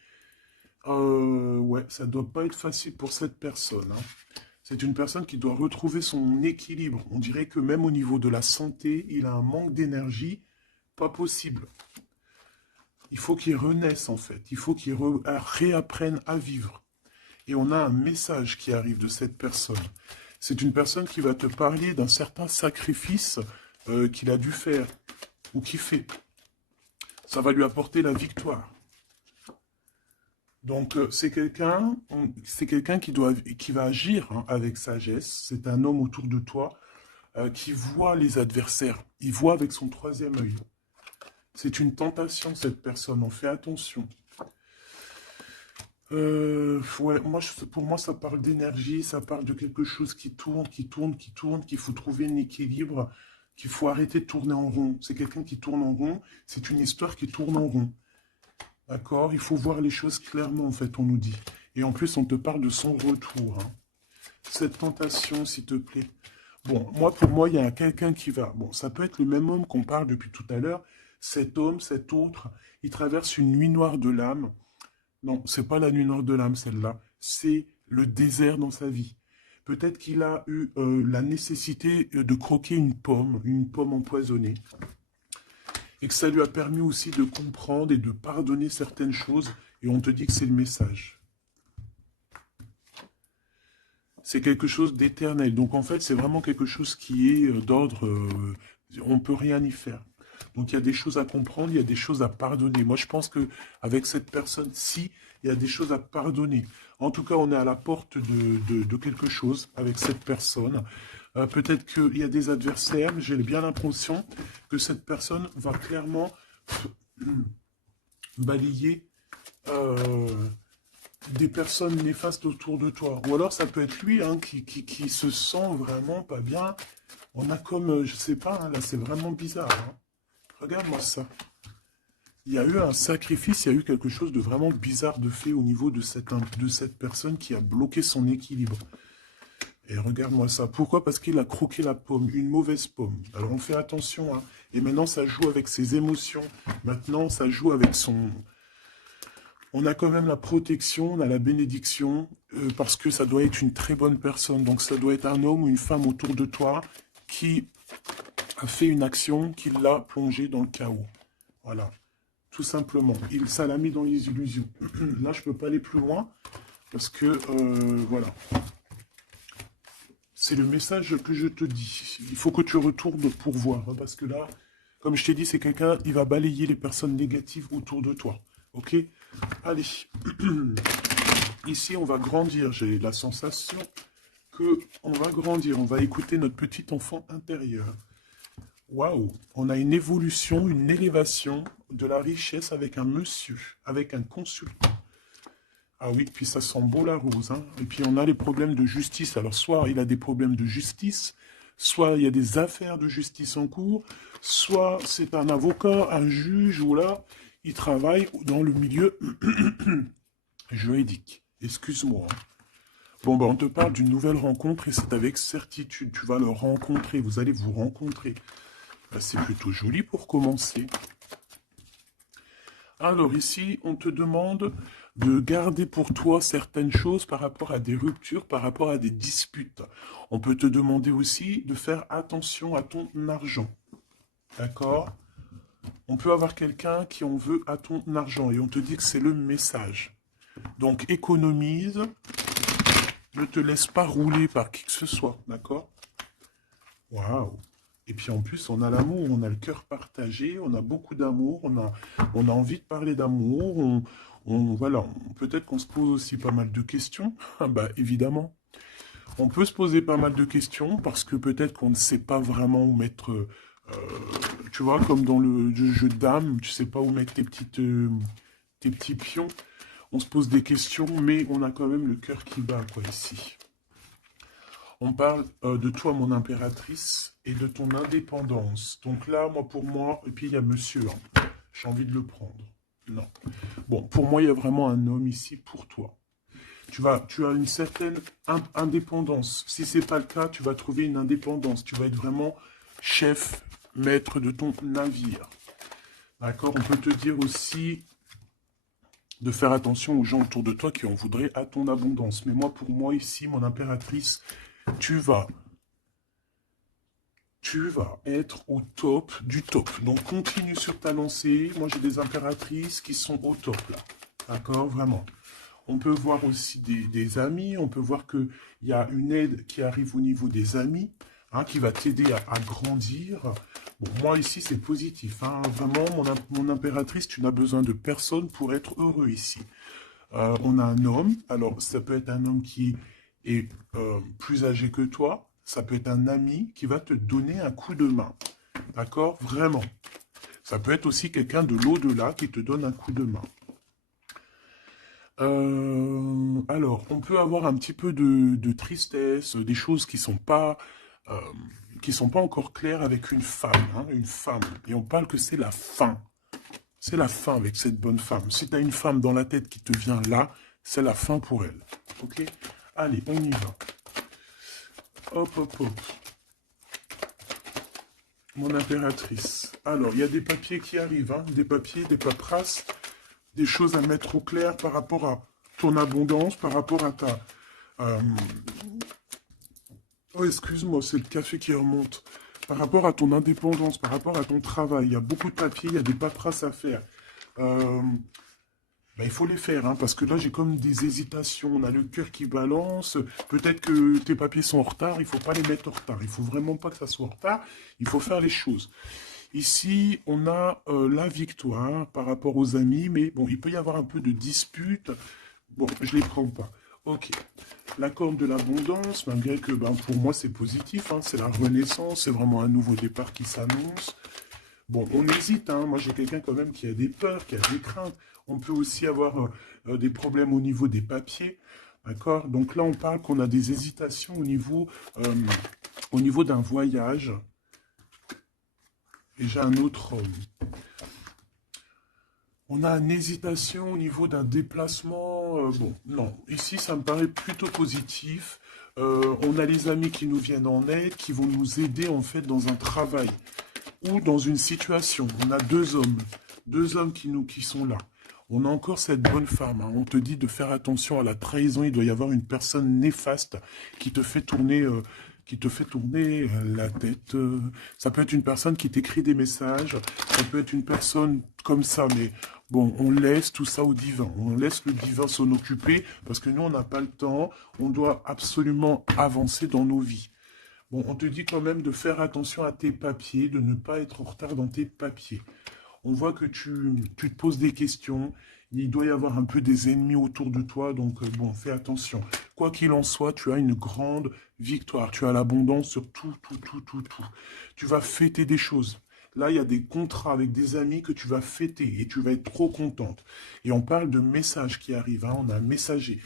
Ouais, ça doit pas être facile pour cette personne, hein. C'est une personne qui doit retrouver son équilibre. On dirait que même au niveau de la santé, il a un manque d'énergie, pas possible. Il faut qu'il renaisse en fait. Il faut qu'il réapprenne à vivre. Et on a un message qui arrive de cette personne. C'est une personne qui va te parler d'un certain sacrifice qu'il a dû faire ou qu'il fait. Ça va lui apporter la victoire. Donc c'est quelqu'un qui va agir hein, avec sagesse. C'est un homme autour de toi qui voit les adversaires. Il voit avec son troisième œil. C'est une tentation, cette personne. On fait attention. Ouais, pour moi, ça parle d'énergie, ça parle de quelque chose qui tourne, qui tourne, qui tourne, qu'il faut trouver un équilibre, qu'il faut arrêter de tourner en rond. C'est quelqu'un qui tourne en rond, c'est une histoire qui tourne en rond. D'accord? Il faut voir les choses clairement, en fait, on nous dit. Et en plus, on te parle de son retour, hein. Cette tentation, s'il te plaît. Bon, pour moi, il y a quelqu'un qui va... Bon, ça peut être le même homme qu'on parle depuis tout à l'heure. Cet homme, cet autre, il traverse une nuit noire de l'âme. Non, c'est pas la nuit noire de l'âme, celle-là. C'est le désert dans sa vie. Peut-être qu'il a eu la nécessité de croquer une pomme empoisonnée. Et que ça lui a permis aussi de comprendre et de pardonner certaines choses. Et on te dit que c'est le message. C'est quelque chose d'éternel. Donc en fait, c'est vraiment quelque chose qui est d'ordre... on ne peut rien y faire. Donc il y a des choses à comprendre, il y a des choses à pardonner. Moi, je pense que avec cette personne-ci, il y a des choses à pardonner. En tout cas, on est à la porte de quelque chose avec cette personne. Peut-être qu'il y a des adversaires, mais j'ai bien l'impression que cette personne va clairement balayer des personnes néfastes autour de toi. Ou alors ça peut être lui hein, qui se sent vraiment pas bien. On a comme, je sais pas, hein, là c'est vraiment bizarre. Hein. Regarde-moi ça. Il y a eu un sacrifice, il y a eu quelque chose de vraiment bizarre de fait au niveau de cette personne qui a bloqué son équilibre. Et regarde-moi ça. Pourquoi? Parce qu'il a croqué la pomme, une mauvaise pomme. Alors on fait attention. Hein. Et maintenant ça joue avec ses émotions. Maintenant ça joue avec son... On a quand même la protection, on a la bénédiction, parce que ça doit être une très bonne personne. Donc ça doit être un homme ou une femme autour de toi qui a fait une action qui l'a plongé dans le chaos. Voilà, tout simplement. Ça l'a mis dans les illusions. Là, je ne peux pas aller plus loin, parce que, voilà. C'est le message que je te dis. Il faut que tu retournes pour voir, hein, parce que là, comme je t'ai dit, c'est quelqu'un, il va balayer les personnes négatives autour de toi. Ok? Allez. Ici, on va grandir. J'ai la sensation que on va grandir. On va écouter notre petit enfant intérieur. Waouh! On a une évolution, une élévation de la richesse avec un monsieur, avec un consultant. Ah oui, puis ça sent beau la rose. Hein. Et puis on a les problèmes de justice. Alors soit il a des problèmes de justice, soit il y a des affaires de justice en cours, soit c'est un avocat, un juge, ou là, il travaille dans le milieu juridique. Excuse-moi. Hein. Bon, ben, on te parle d'une nouvelle rencontre et c'est avec certitude. Tu vas le rencontrer, vous allez vous rencontrer. Ben, c'est plutôt joli pour commencer. Alors ici, on te demande de garder pour toi certaines choses par rapport à des ruptures, par rapport à des disputes. On peut te demander aussi de faire attention à ton argent. D'accord? On peut avoir quelqu'un qui en veut à ton argent et on te dit que c'est le message. Donc économise, ne te laisse pas rouler par qui que ce soit, d'accord? Waouh! Et puis en plus, on a l'amour, on a le cœur partagé, on a beaucoup d'amour, on a envie de parler d'amour, voilà, peut-être qu'on se pose aussi pas mal de questions, ah bah évidemment. On peut se poser pas mal de questions parce que peut-être qu'on ne sait pas vraiment où mettre, tu vois, comme dans le jeu de dames, tu sais pas où mettre tes petits pions. On se pose des questions, mais on a quand même le cœur qui bat, quoi, ici. On parle de toi, mon impératrice, et de ton indépendance. Donc là, pour moi, et puis il y a monsieur, hein. J'ai envie de le prendre. Non. Bon, pour moi, il y a vraiment un homme ici pour toi. Tu as une certaine indépendance. Si ce n'est pas le cas, tu vas trouver une indépendance. Tu vas être vraiment chef, maître de ton navire. D'accord? On peut te dire aussi de faire attention aux gens autour de toi qui en voudraient à ton abondance. Mais moi, pour moi, ici, mon impératrice, tu vas être au top du top. Donc, continue sur ta lancée. Moi, j'ai des impératrices qui sont au top, là. D'accord? Vraiment. On peut voir aussi des amis. On peut voir qu'il y a une aide qui arrive au niveau des amis, hein, qui va t'aider à grandir. Bon, moi, ici, c'est positif. Hein. Vraiment, mon impératrice, tu n'as besoin de personne pour être heureux ici. On a un homme. Alors, ça peut être un homme qui est plus âgé que toi. Ça peut être un ami qui va te donner un coup de main. D'accord? Vraiment. Ça peut être aussi quelqu'un de l'au-delà qui te donne un coup de main. Alors, on peut avoir un petit peu de tristesse, des choses qui sont pas encore claires avec une femme. Hein, une femme. Et on parle que c'est la fin. C'est la fin avec cette bonne femme. Si tu as une femme dans la tête qui te vient là, c'est la fin pour elle. Ok? Allez, on y va. Hop, hop, hop. Mon impératrice. Alors, il y a des papiers qui arrivent, hein, des papiers, des paperasses, des choses à mettre au clair par rapport à ton abondance, par rapport à ta... Oh, excuse-moi, c'est le café qui remonte. Par rapport à ton indépendance, par rapport à ton travail, il y a beaucoup de papiers, il y a des paperasses à faire. Ben, il faut les faire, hein, parce que là, j'ai comme des hésitations. On a le cœur qui balance. Peut-être que tes papiers sont en retard. Il ne faut pas les mettre en retard. Il ne faut vraiment pas que ça soit en retard. Il faut faire les choses. Ici, on a la victoire par rapport aux amis, mais bon, il peut y avoir un peu de dispute. Bon, je les prends pas. Ok. La corde de l'abondance, malgré que ben, pour moi c'est positif, hein, c'est la renaissance, c'est vraiment un nouveau départ qui s'annonce. Bon, on hésite, hein. Moi j'ai quelqu'un quand même qui a des peurs, qui a des craintes. On peut aussi avoir des problèmes au niveau des papiers. D'accord? Donc là, on parle qu'on a des hésitations au niveau d'un voyage. Et j'ai un autre. On a une hésitation au niveau d'un déplacement. Bon, non. Ici, ça me paraît plutôt positif. On a les amis qui nous viennent en aide, qui vont nous aider en fait dans un travail ou dans une situation. On a deux hommes qui sont là. On a encore cette bonne femme, hein. On te dit de faire attention à la trahison. Il doit y avoir une personne néfaste qui te fait tourner, la tête. Ça peut être une personne qui t'écrit des messages. Ça peut être une personne comme ça, mais bon, on laisse tout ça au divin. On laisse le divin s'en occuper parce que nous, on n'a pas le temps. On doit absolument avancer dans nos vies. Bon, on te dit quand même de faire attention à tes papiers, de ne pas être en retard dans tes papiers. On voit que tu te poses des questions, il doit y avoir un peu des ennemis autour de toi, donc bon, fais attention. Quoi qu'il en soit, tu as une grande victoire, tu as l'abondance sur tout, tout, tout, tout, tout. Tu vas fêter des choses. Là, il y a des contrats avec des amis que tu vas fêter et tu vas être trop contente. Et on parle de messages qui arrivent, hein, on a un messager.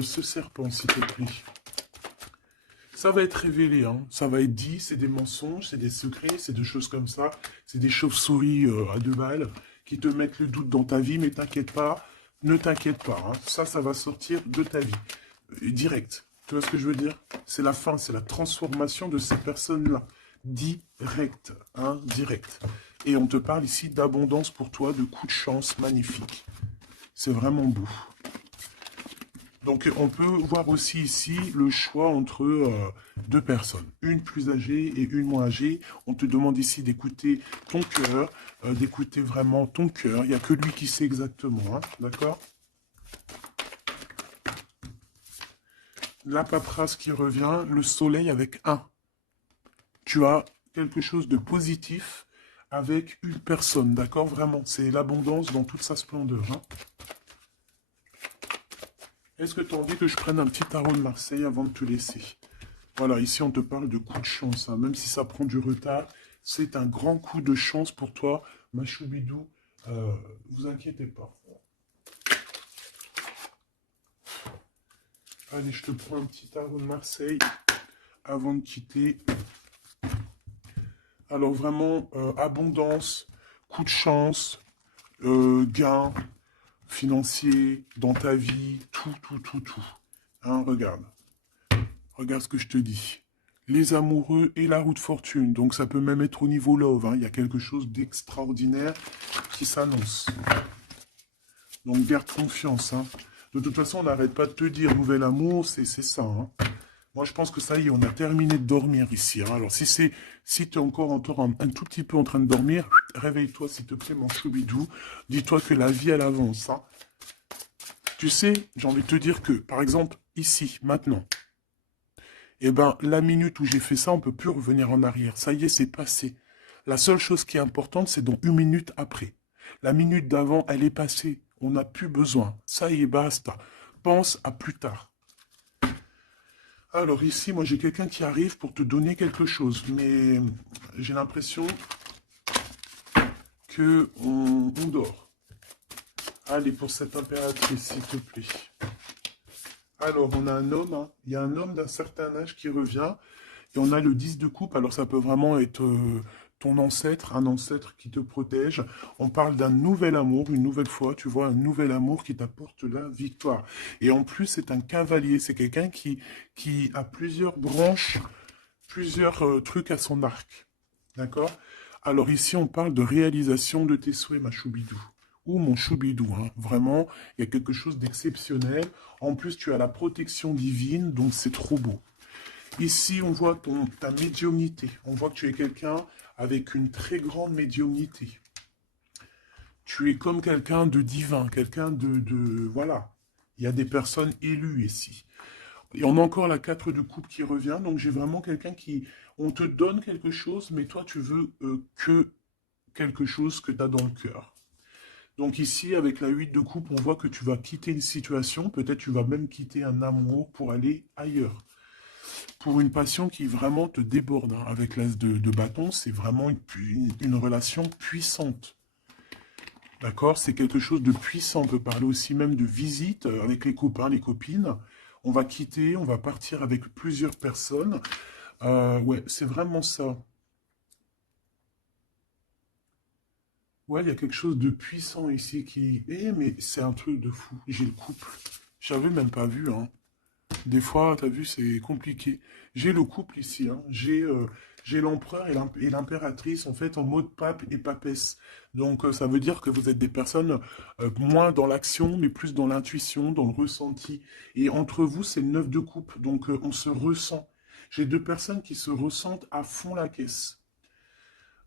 Ce serpent, s'il te plaît. Ça va être révélé, hein. Ça va être dit, c'est des mensonges, c'est des secrets, c'est des choses comme ça. C'est des chauves-souris à deux balles qui te mettent le doute dans ta vie, mais t'inquiète pas, ne t'inquiète pas, hein. Ça va sortir de ta vie. Direct. Tu vois ce que je veux dire? C'est la fin, c'est la transformation de ces personnes-là. Direct, hein, direct. Et on te parle ici d'abondance pour toi, de coups de chance magnifiques. C'est vraiment beau. Donc on peut voir aussi ici le choix entre deux personnes, une plus âgée et une moins âgée. On te demande ici d'écouter ton cœur, d'écouter vraiment ton cœur. Il n'y a que lui qui sait exactement, hein, d'accord? La paperasse qui revient, le soleil avec un. Tu as quelque chose de positif avec une personne, d'accord? Vraiment, c'est l'abondance dans toute sa splendeur, hein. Est-ce que tu as envie que je prenne un petit tarot de Marseille avant de te laisser? Voilà, ici on te parle de coup de chance, hein. Même si ça prend du retard, c'est un grand coup de chance pour toi, ma choubidou. Vous inquiétez pas. Allez, je te prends un petit tarot de Marseille avant de quitter. Alors vraiment, abondance, coup de chance, gain financier dans ta vie, tout, tout, tout, tout. Hein, regarde. Regarde ce que je te dis. Les amoureux et la roue de fortune. Donc ça peut même être au niveau love, hein. Il y a quelque chose d'extraordinaire qui s'annonce. Donc garde confiance, hein. De toute façon, on n'arrête pas de te dire nouvel amour, c'est ça, hein. Moi, je pense que ça y est, on a terminé de dormir ici, hein. Alors, si tu es encore un tout petit peu en train de dormir, réveille-toi, s'il te plaît, mon choubidou. Dis-toi que la vie, elle avance, hein. Tu sais, j'ai envie de te dire que, par exemple, ici, maintenant, eh ben, la minute où j'ai fait ça, on peut plus revenir en arrière. Ça y est, c'est passé. La seule chose qui est importante, c'est dans une minute après. La minute d'avant, elle est passée. On n'a plus besoin. Ça y est, basta. Pense à plus tard. Alors ici, moi j'ai quelqu'un qui arrive pour te donner quelque chose, mais j'ai l'impression que on dort. Allez, pour cette impératrice, s'il te plaît. Alors, on a un homme, hein. Il y a un homme d'un certain âge qui revient, et on a le 10 de coupe, alors ça peut vraiment être ton ancêtre, un ancêtre qui te protège. On parle d'un nouvel amour, une nouvelle fois, tu vois, un nouvel amour qui t'apporte la victoire. Et en plus, c'est un cavalier, c'est quelqu'un qui a plusieurs branches, plusieurs trucs à son arc. D'accord? Alors ici, on parle de réalisation de tes souhaits, ma choubidou. Ou mon choubidou, hein. Vraiment, il y a quelque chose d'exceptionnel. En plus, tu as la protection divine, donc c'est trop beau. Ici, on voit ta médiumnité. On voit que tu es quelqu'un avec une très grande médiumnité. Tu es comme quelqu'un de divin, quelqu'un voilà. Il y a des personnes élues ici. Et on a encore la 4 de coupe qui revient, donc j'ai vraiment quelqu'un qui... On te donne quelque chose, mais toi, tu veux que quelque chose que tu as dans le cœur. Donc ici, avec la 8 de coupe, on voit que tu vas quitter une situation, peut-être tu vas même quitter un amour pour aller ailleurs. Pour une passion qui vraiment te déborde, hein. Avec l'as de bâton, c'est vraiment une relation puissante. D'accord? C'est quelque chose de puissant. On peut parler aussi même de visite avec les copains, les copines. On va quitter, on va partir avec plusieurs personnes. Ouais, c'est vraiment ça. Ouais, il y a quelque chose de puissant ici qui... mais c'est un truc de fou. J'ai le couple. J'avais même pas vu, hein. Des fois, t'as vu, c'est compliqué. J'ai le couple ici, hein. J'ai l'empereur et l'impératrice, en fait, en mode pape et papesse. Donc, ça veut dire que vous êtes des personnes moins dans l'action, mais plus dans l'intuition, dans le ressenti. Et entre vous, c'est le 9 de coupe. Donc, on se ressent. J'ai deux personnes qui se ressentent à fond la caisse.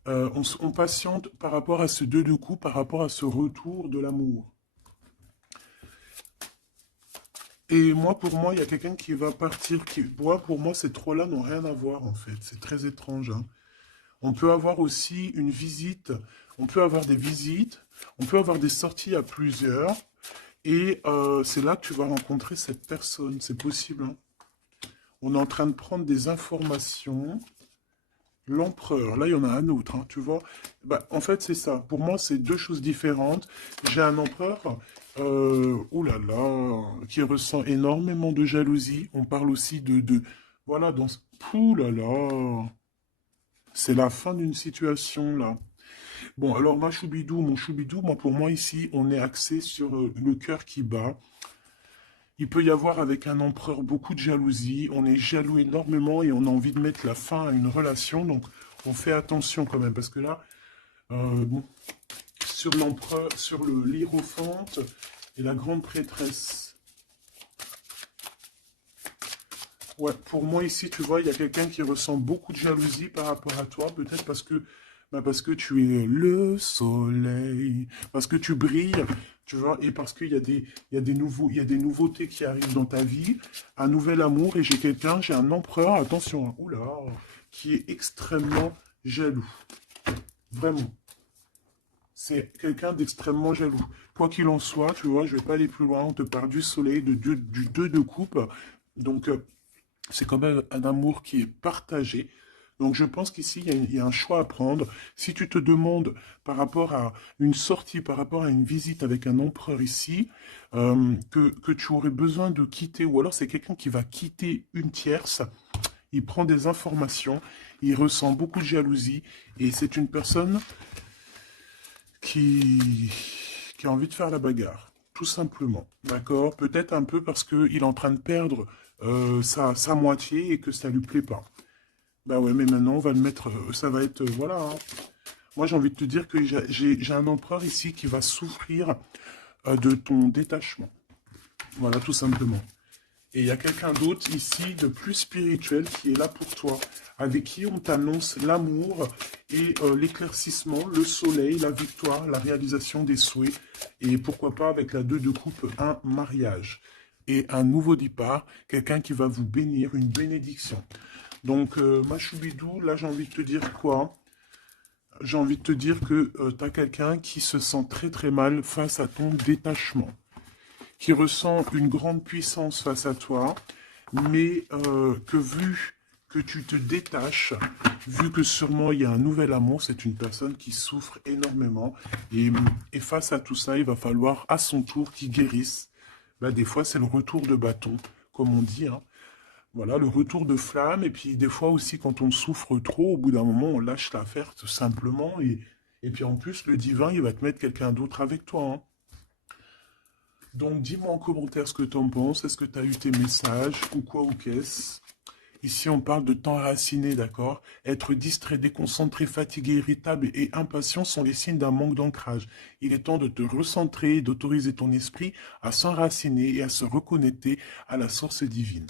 On patiente par rapport à ce 2 de coupe, par rapport à ce retour de l'amour. Et moi, pour moi, il y a quelqu'un qui va partir. Pour moi, ces trois-là n'ont rien à voir, en fait. C'est très étrange, hein. On peut avoir aussi une visite. On peut avoir des visites. On peut avoir des sorties à plusieurs. Et c'est là que tu vas rencontrer cette personne. C'est possible, hein. On est en train de prendre des informations. L'empereur, là, il y en a un autre, hein, tu vois. Bah, en fait, c'est ça. Pour moi, c'est deux choses différentes. J'ai un empereur, oh là là, qui ressent énormément de jalousie. On parle aussi voilà, ouh là là, c'est la fin d'une situation, là. Bon, alors, mon choubidou, moi, pour moi, ici, on est axé sur le cœur qui bat. Il peut y avoir avec un empereur beaucoup de jalousie, on est jaloux énormément et on a envie de mettre la fin à une relation, donc on fait attention quand même, parce que là, bon, sur l'empereur, sur le l'hiérophante et la grande prêtresse. Ouais, pour moi ici, tu vois, il y a quelqu'un qui ressent beaucoup de jalousie par rapport à toi, peut-être parce que tu es le soleil, parce que tu brilles, tu vois, et parce qu'il y a il y a des nouveautés qui arrivent dans ta vie, un nouvel amour, et j'ai un empereur, attention, hein, oula, qui est extrêmement jaloux, vraiment. C'est quelqu'un d'extrêmement jaloux. Quoi qu'il en soit, tu vois, je vais pas aller plus loin, on te parle du soleil, du 2 de coupe, donc c'est quand même un amour qui est partagé. Donc je pense qu'ici, il y a un choix à prendre. Si tu te demandes par rapport à une sortie, par rapport à une visite avec un empereur ici, que tu aurais besoin de quitter, ou alors c'est quelqu'un qui va quitter une tierce, il prend des informations, il ressent beaucoup de jalousie, et c'est une personne qui, qui a envie de faire la bagarre, tout simplement. D'accord? Peut-être un peu parce qu'il est en train de perdre sa moitié et que ça lui plaît pas. Bah ouais, mais maintenant, on va le mettre, ça va être, voilà, hein. Moi, j'ai envie de te dire que j'ai un empereur ici qui va souffrir de ton détachement. Voilà, tout simplement. Et il y a quelqu'un d'autre ici, de plus spirituel, qui est là pour toi, avec qui on t'annonce l'amour et l'éclaircissement, le soleil, la victoire, la réalisation des souhaits, et pourquoi pas avec la 2 de coupe, un mariage. Et un nouveau départ, quelqu'un qui va vous bénir, une bénédiction. Donc, ma choubidou, là, j'ai envie de te dire quoi? J'ai envie de te dire que tu as quelqu'un qui se sent très très mal face à ton détachement, qui ressent une grande puissance face à toi, mais que vu que tu te détaches, vu que sûrement il y a un nouvel amour, c'est une personne qui souffre énormément, et face à tout ça, il va falloir à son tour qu'il guérisse. Bah, des fois, c'est le retour de bâton, comme on dit, hein. Voilà, le retour de flamme, et puis des fois aussi, quand on souffre trop, au bout d'un moment, on lâche l'affaire tout simplement, et puis en plus, le divin, il va te mettre quelqu'un d'autre avec toi, hein. Donc, dis-moi en commentaire ce que tu en penses. Est-ce que tu as eu tes messages ou quoi ou qu'est-ce? Ici, on parle de temps raciné, d'accord? Être distrait, déconcentré, fatigué, irritable et impatient sont les signes d'un manque d'ancrage. Il est temps de te recentrer, d'autoriser ton esprit à s'enraciner et à se reconnecter à la source divine.